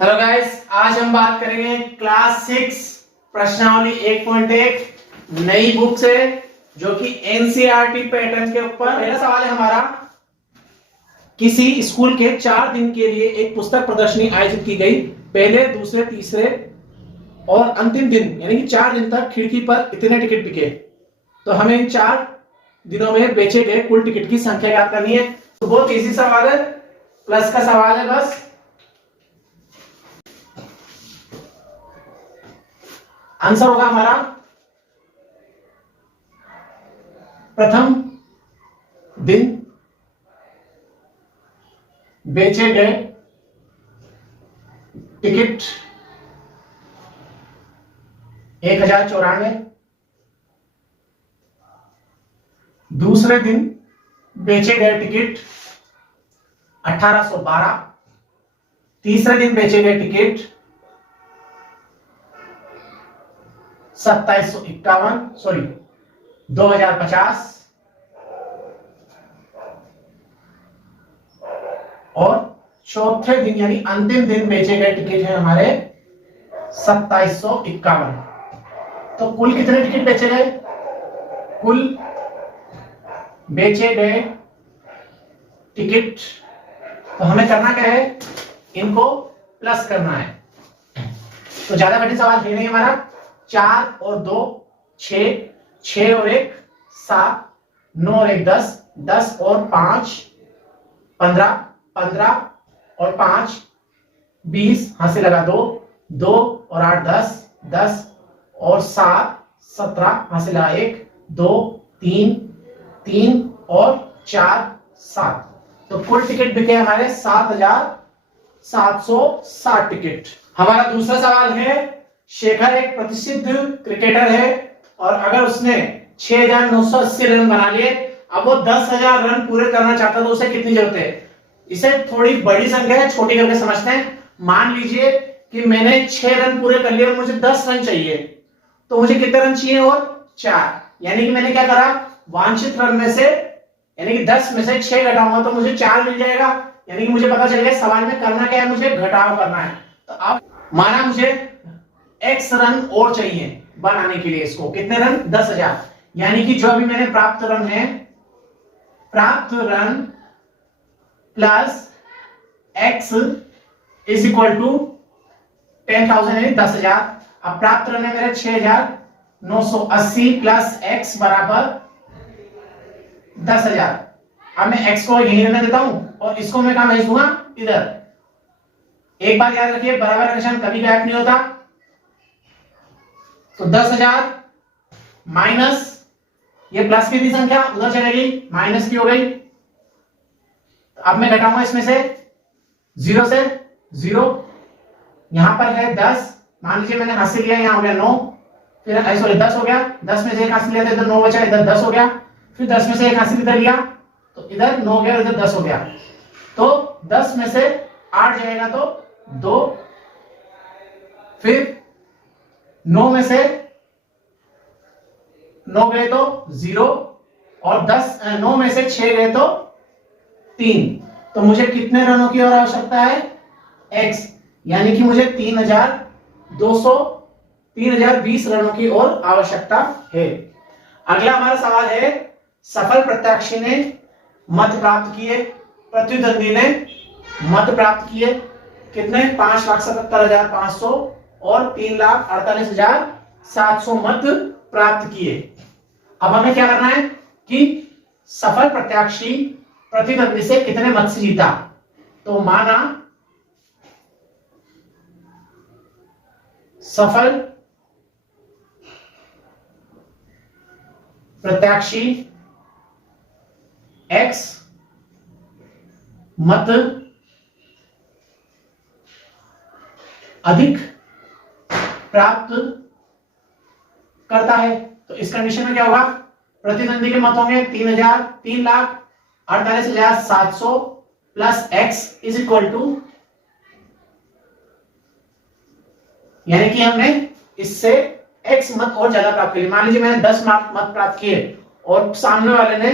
Hello guys, आज हम बात करेंगे क्लास 6 प्रश्नावली 1.1 नई बुक से, जो कि एनसीईआरटी पैटर्न के ऊपर। पहला सवाल है हमारा, किसी स्कूल के 4 दिन के लिए एक पुस्तक प्रदर्शनी आयोजित की गई। पहले, दूसरे, तीसरे और अंतिम दिन यानी कि 4 दिन तक खिड़की पर इतने टिकट बिके। तो हमें इन 4 दिनों में बेचे गए कुल टिकट की संख्या ज्ञात करनी है। तो बहुत इजी सवाल है, प्लस का सवाल है बस। आंसर होगा हमारा प्रथम दिन बेचे गए टिकट 1094। दूसरे दिन बेचे गए टिकट 1812। तीसरे दिन बेचे गए टिकट 2050 और चौथे दिन यानी अंतिम दिन बेचे गए टिकट है हमारे 2751। तो कुल कितने टिकट बेचे गए? कुल बेचे गए टिकट, तो हमें करना क्या है, इनको प्लस करना है। तो ज्यादा कठिन सवाल है नहीं हमारा। 4 और 2 6, 6 और 1 7, 9 और 1 10, 10 और 5 15, 15 और 5 20, हाथ से लगा 2, 2 और 8 10, 10 और 7 17, हाथ से लगा 1 2 3, 3 और 4 7। तो कुल टिकट बिके हमारे 7760 टिकट। हमारा दूसरा सवाल है, शेखर एक प्रसिद्ध क्रिकेटर है और अगर उसने 6980 रन बना लिए, अब वो 10,000 रन पूरे करना चाहता है, तो उसे कितनी जरूरत है? इसे थोड़ी बड़ी संख्या है, छोटी करके समझते हैं। मान लीजिए कि मैंने 6 रन पूरे कर लिए और मुझे 10 रन चाहिए, तो मुझे कितने रन चाहिए? और 4। यानी कि मैंने क्या करा, वांछित रन में से यानी कि 10 में से 6 घटाऊंगा तो मुझे 4 मिल जाएगा। यानी कि मुझे पता चल गया सवाल में करना क्या है, मुझे घटाव करना है। तो अब माना मुझे x रन और चाहिए बनाने के लिए, इसको कितने रन? 10,000। यानी कि जो अभी मैंने प्राप्त रन है, प्राप्त run plus x is equal to 10,000 यानी 10,000। अब प्राप्त रन है मेरे 6,980 प्लस x बराबर 10,000। अब मैं x को यहीं रहने देता हूं और इसको मैं कहां भेज दूंगा? इधर। एक बात याद रखिए, बराबर का निशान कभी गायब नहीं होता। तो 10,000 माइनस ये प्लस की थी संख्या, उधर चलेगी, माइनस की हो गई। अब मैं घटाऊंगा इसमें से 0 से 0, यहां पर है 10, मान लीजिए मैंने हाथ से लिया, यहां हो गया 9, फिर सॉरी 10 हो गया, 10 में से एक हाथ से लिया तो इधर 9 बचा, इधर 10 हो गया, फिर 10 में से एक हाथ से इधर लिया तो इधर 9 हो गया, इधर 10 हो गया। तो 10 में से 8 जाएगा तो 2, फिर 9 में से 9 गए तो 0 और 9 में से 6 गए तो 3। तो मुझे कितने रनों की और आवश्यकता है? x, यानी कि मुझे 3,020 रनों की और आवश्यकता है। अगला हमारा सवाल है, सफल प्रत्याशी ने मत प्राप्त किए, प्रतिद्वंदी ने मत प्राप्त किए कितने? 5,77,500 और 3,48,700 मत प्राप्त किए। अब हमें क्या करना है कि सफल प्रत्याशी प्रतिद्वंदी से कितने मत से जीता। तो माना सफल प्रत्याशी x मत अधिक प्राप्त करता है, तो इस कंडीशन में क्या होगा? प्रतिद्वंदी के मत होंगे 3,48,700 plus x is equal to, यानी कि हमने इससे x मत और ज्यादा प्राप्त किए। मान लीजिए मैंने 10 मत प्राप्त किए और सामने वाले ने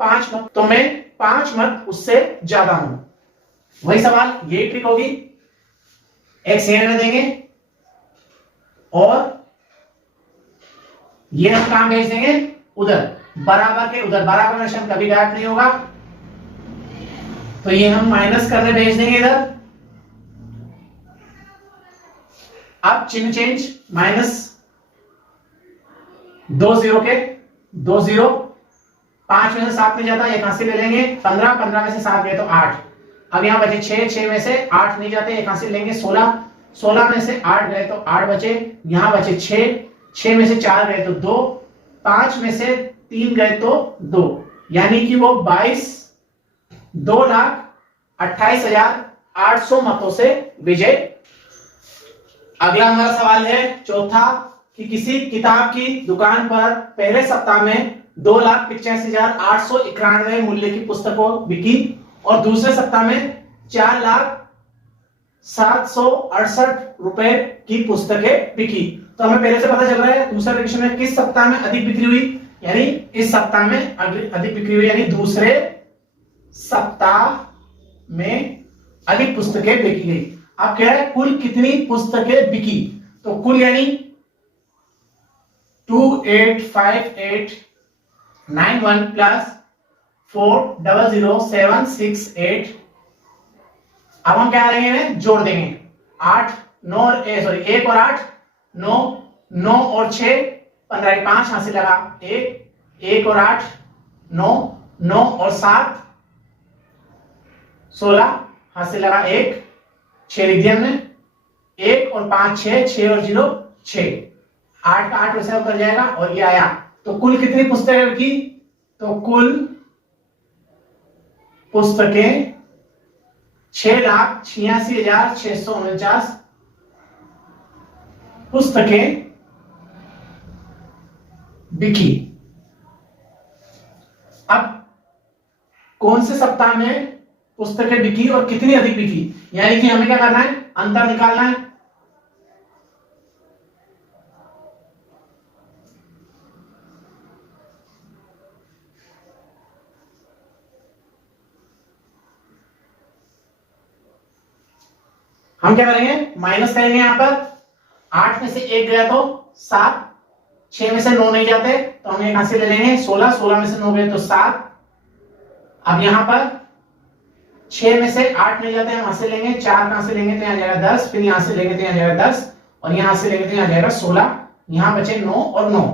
5 मत, तो मैं 5 मत उससे ज्यादा हूं। वही सवाल, यही ट्रिक होगी। एक सेल में देंगे और ये हम कहां भेज देंगे, उधर बराबर के उधर, बराबर में शब्द कभी गायब नहीं होगा, तो ये हम माइनस करने भेज देंगे इधर। अब चिन्ह चेंज, माइनस 2 0 के 2 0, 5 में से 7 नहीं जाता, एक हासिल ले लेंगे, 15, 15 में से 7 गए तो 8। अब यहां बचे 6, 6 में से 8 नहीं जाते, एक हासिल लेंगे, 16, 16 में से 8 गए तो 8 बचे, यहां बचे 6, 6 में से 4 गए तो 2, 5 में से 3 गए तो 2, यानी कि वो 2,28,800 मतों से विजय। अगला हमारा सवाल है चौथा, कि किसी किताब की दुकान पर पहले सप्ताह में 2,85,891 मूल्य की पुस्तकों बिकी और दूसरे सप्ताह में 4,07,68 रुपए की पुस्तकें बिकी। तो हमें पहले से पता चल रहा है दूसरे कंडीशन में किस सप्ताह में अधिक बिक्री हुई, यानी इस सप्ताह में अधिक बिक्री हुई, यानी दूसरे सप्ताह में अधिक पुस्तकें बिकी गई। अब कह रहा है कुल कितनी पुस्तकें बिकी, तो कुल यानी 285891 प्लस 400768। अब हम क्या करेंगे, जोड़ देंगे, 8 9 सॉरी 1 और 8 9, 9 और 6 15, 5 हासिल लगा 1, 1 और 8 9, 9 और 7 16 हासिल लगा 1, 6 लिख दिया हमने, 1 और 5 6, 6 और 0 6, 8 का 8 वैसे कर जाएगा और ये आया। तो कुल कितनी पुस्तकें बिकी, तो कुल पुस्तकें 6,86,649 पुस्तकें बिकी। अब कौन से सप्ताह में पुस्तकें बिकी और कितनी अधिक बिकी, यानी कि हमें क्या करना है, अंतर निकालना है। हम क्या करेंगे, माइनस करेंगे, यहां पर 8 में से 1 गया तो 7, 6 में से 9 नहीं जाते तो हम यहां से ले लेंगे 16, 16 में से 9 गए तो 7। अब यहां पर 6 में से 8 नहीं जाते, हम यहां से लेंगे 4, कहां से लेंगे तो यहां जाएगा 10, फिर यहां से लेंगे तो यहां जाएगा 10 और यहां से लेंगे तो यहां जाएगा 16, यहां बचे 9 और 9,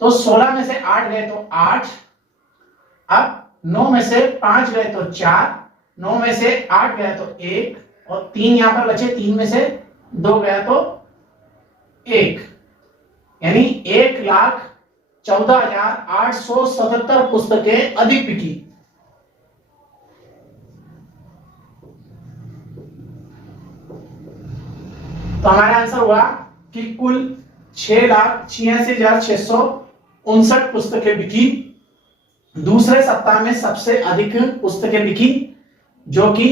तो 16 में से 8 गए तो 8। अब 9 में से 5 गए तो 4, 9 में से 8 गया तो 1 और 3 यहां पर बचे, 3 में से 2 गया तो 1, यानी 1,14,877 पुस्तकें अधिक बिकी। तो हमारा आंसर हुआ कि कुल 6,86,659 पुस्तकें बिकी। दूसरे सप्ताह में सबसे अधिक पुस्तकें बिकी जो कि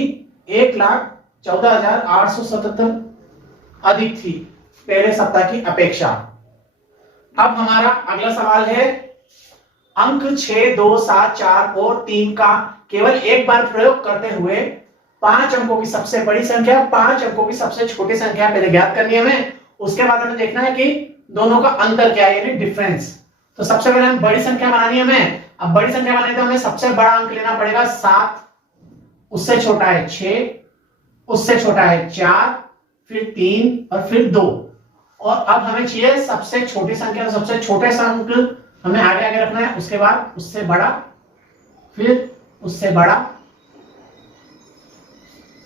1,14,877 अधिक थी पहले सप्ताह की अपेक्षा। अब हमारा अगला सवाल है, अंक 6, 2, 7, 4 और 3 का केवल एक बार प्रयोग करते हुए 5 अंकों की सबसे बड़ी संख्या, 5 अंकों की सबसे छोटी संख्या पहले ज्ञात करनी है हमें, उसके बाद हमें देखना है कि दोनों का अंतर क्या है, यानी डिफरेंस। तो सबसे पहले हम बड़ी संख्या बनानी है हमें। अब बड़ी संख्या बनानी तो हमें सबसे बड़ा अंक लेना पड़ेगा 7, उससे छोटा है 6, उससे छोटा है 4, फिर 3 और फिर 2। और अब हमें चाहिए सबसे छोटी संख्या, सबसे छोटे सा अंक हमें आगे आगे रखना है, उसके बाद उससे बड़ा, फिर उससे बड़ा।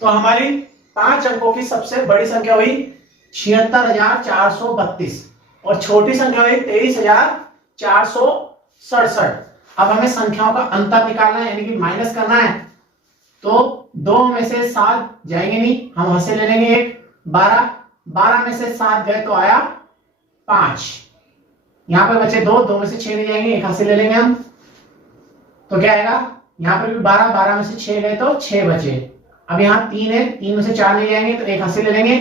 तो हमारी 5 अंकों की सबसे बड़ी संख्या हुई 76,432 और छोटी संख्या हुई 23,467। अब हमें संख्याओं का अंतर निकालना है, यानी कि माइनस करना है। तो 2 में से 7 जाएंगे नहीं, हम वहां से ले लेंगे 1, 12, 12 में से 7 गए तो आया 5, यहां पर बचे 2, 2 में से 6 नहीं जाएंगे, एक हाथ से ले लेंगे हम, तो क्या आएगा, यहां पर भी 12, 12 में से 6 गए तो 6 बचे। अब यहाँ 3 है, 3 में से 4 नहीं जाएंगे तो एक हाथ से ले लेंगे,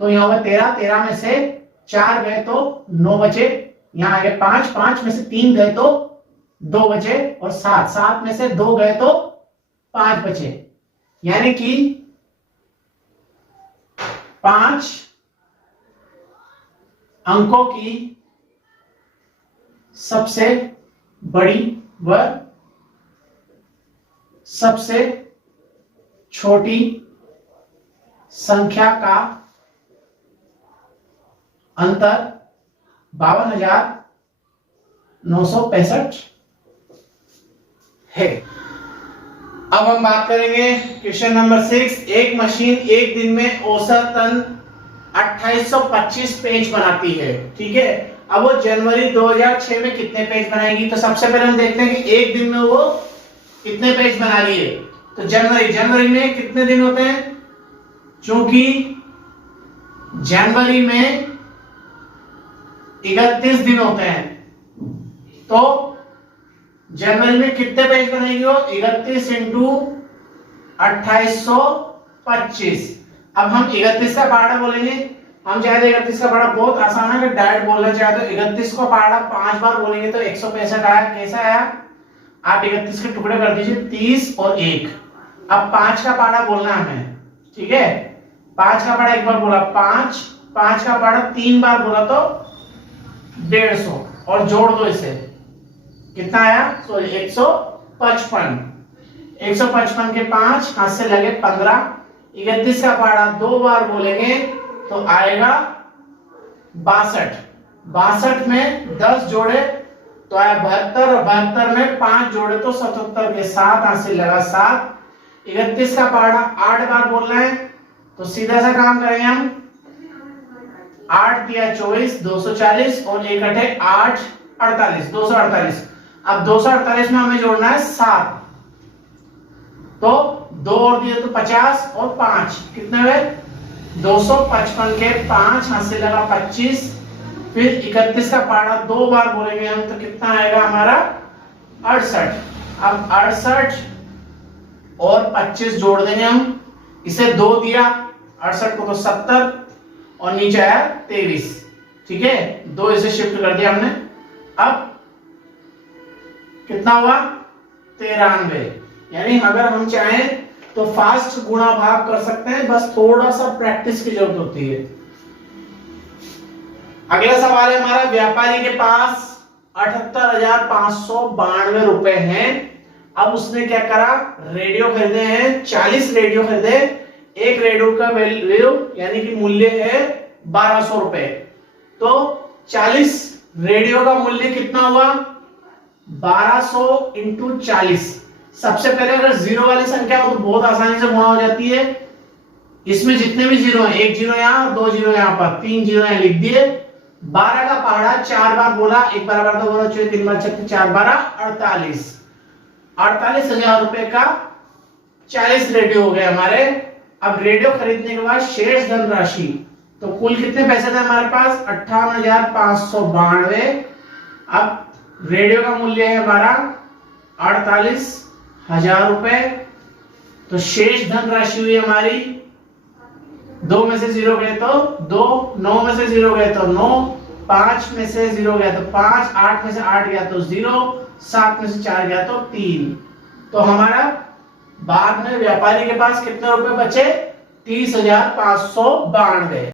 तो यहाँ हुआ 13, 13 में से 4 गए तो 9 बचे, यहाँ आगे 5, 5 में से 3 गए तो 2 बचे और 7, 7 में से 2 गए तो 5 बचे, यानी कि 5 अंकों की सबसे बड़ी व सबसे छोटी संख्या का अंतर 52,965 है। अब हम बात करेंगे क्वेश्चन नंबर 6। एक मशीन एक दिन में औसतन 2825 पेज बनाती है, ठीक है। अब वो जनवरी 2006 में कितने पेज बनाएगी? तो सबसे पहले हम देखते हैं कि एक दिन में वो कितने पेज बना रही है। तो जनवरी में कितने दिन होते हैं? चूंकि जनवरी में 31 दिन होते हैं, तो जनवरी में कितने पेज बनेगी वो? 31 इंटू 2825। अब हम 31 का पहाड़ा बोलेंगे। हम चाहे तो 31 का पहाड़ा बहुत आसान है, अगर डायरेक्ट बोलना चाहे तो 31 को पहाड़ा 5 बार बोलेंगे तो 165 आया। कैसा आया? आप 31 के टुकड़े कर दीजिए, 30 और 1। अब 5 का पहाड़ा बोलना है हमें, ठीक है। 5 का पहाड़ा एक बार बोला 5, 5 का पहाड़ा 3 बार बोला तो 150, और जोड़ दो इसे, कितना आया? सॉरी 155। 155 के 5 हाथ से लगे 15। 31 का पहाड़ा 2 बार बोलेंगे तो आएगा 62। 62 में 10 जोड़े तो आया 72, और 72 में 5 जोड़े तो 77 के 7 हाथ से लगा 7। 31 का पहाड़ा 8 बार बोलना है, तो सीधा सा काम करेंगे हम। 8 दिया 24, 240, और 1 अठे 8, 48, 248। अब 248 में हमें जोड़ना है 7, तो 2 और दिए तो 50, और 5 कितने हुए? 255 के 5 हाथ से लगा 25। फिर 31 का पहाड़ा 2 बार बोलेंगे हम तो कितना आएगा हमारा? 68। अब 68 और 25 जोड़ देंगे हम, इसे 2 दिया 68 को तो 70, और नीचे आया 23, ठीक है। 2 इसे शिफ्ट कर दिया हमने। अब कितना हुआ? 93। यानी अगर हम चाहें तो फास्ट गुणा भाग कर सकते हैं, बस थोड़ा सा प्रैक्टिस की जरूरत होती है। अगला सवाल है हमारा, व्यापारी के पास 78,592 रुपए हैं। अब उसने क्या करा? रेडियो खरीदे हैं, 40 रेडियो खरीदे। एक रेडियो का वैल्यू यानी कि मूल्य है 1200 रुपए, तो 40 रेडियो का मूल्य कितना हुआ? 1200 इंटू 40। सबसे पहले अगर जीरो वाली संख्या हो तो बहुत आसानी से गुणा हो जाती है। इसमें जितने भी जीरो हैं, 1 जीरो यहां, 2 जीरो यहां पर, 3 जीरो यहां लिख दिए। 12 का पहाड़ा 4 बार बोला, 1 बार 2 बार 3 बार 4 12 48। 48,000 रुपए का 40 रेडियो हो गए हमारे। अब रेडियो खरीदने के बाद शेष धनराशि, तो कुल कितने पैसे थे हमारे पास? 58,592। अब रेडियो का मूल्य है हमारा 48,000 रुपए, तो शेष धनराशि हुई हमारी, 2 में से 0 गए तो 2, 9 में से 0 गए तो 9, 5 में से 0 गया तो 5, 8 में से 8 गया तो 0, 7 में से 4 गया तो 3। तो हमारा बाद में व्यापारी के पास कितने रुपए बचे? 30,592।